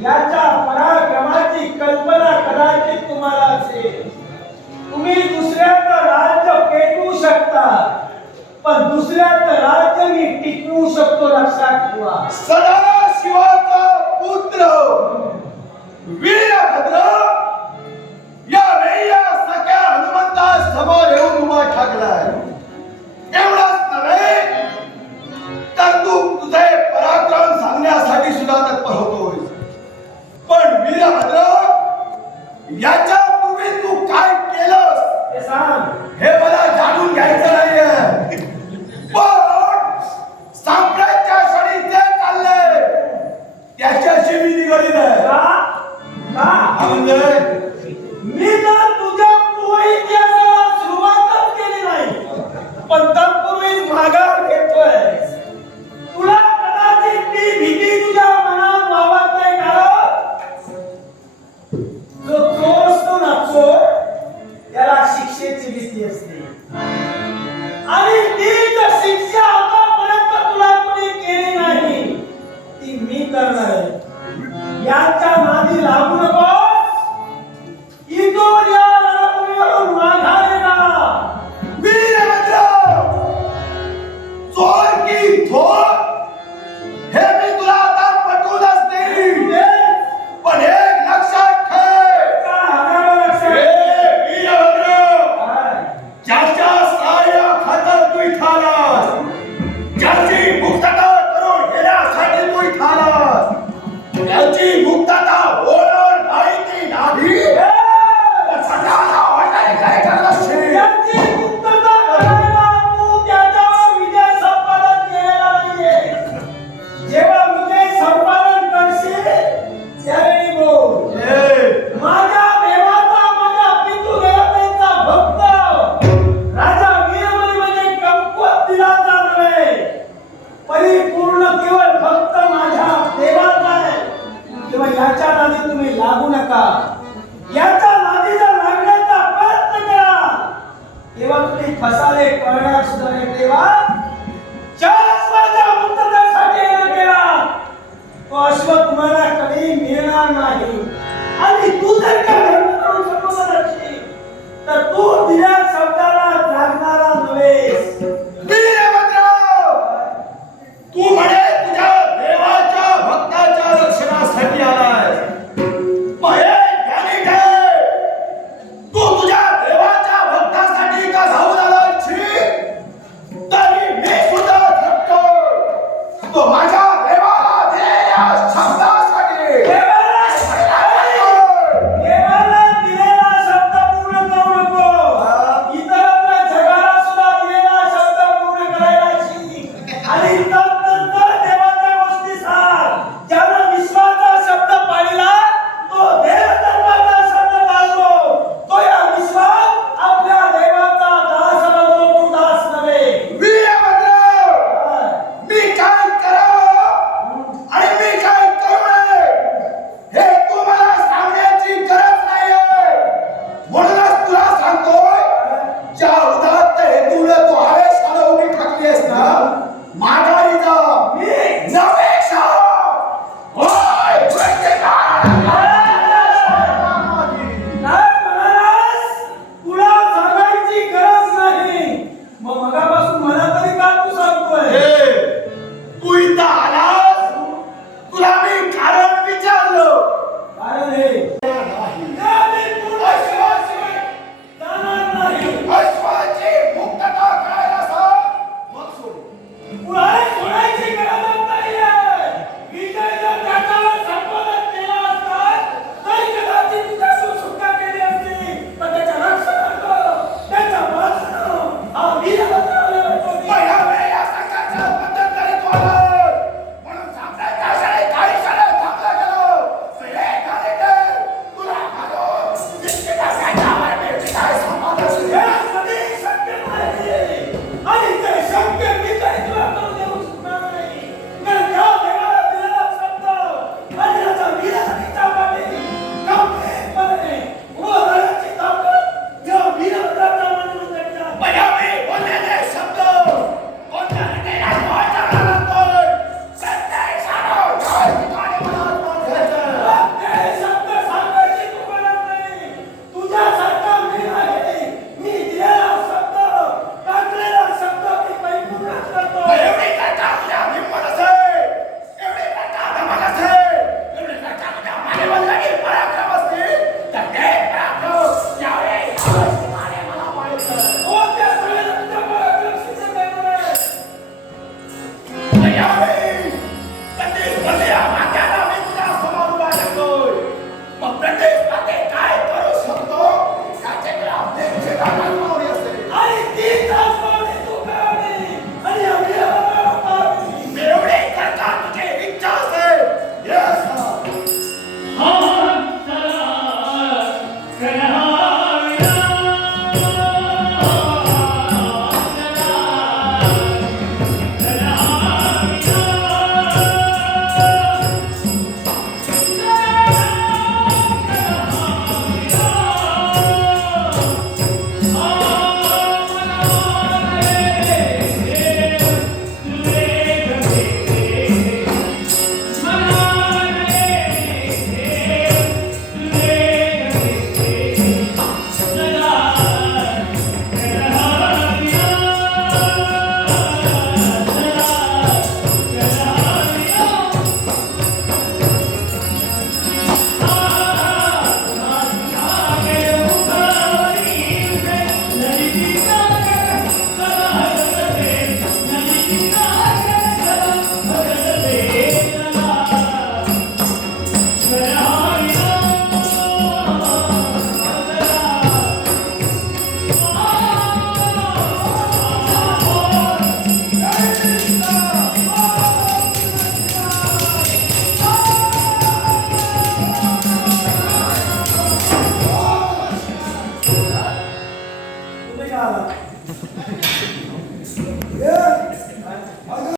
याच्या पराक्रमाची कल्पना Yata нашем Тебе следствии. तुम्हें लागू नका Good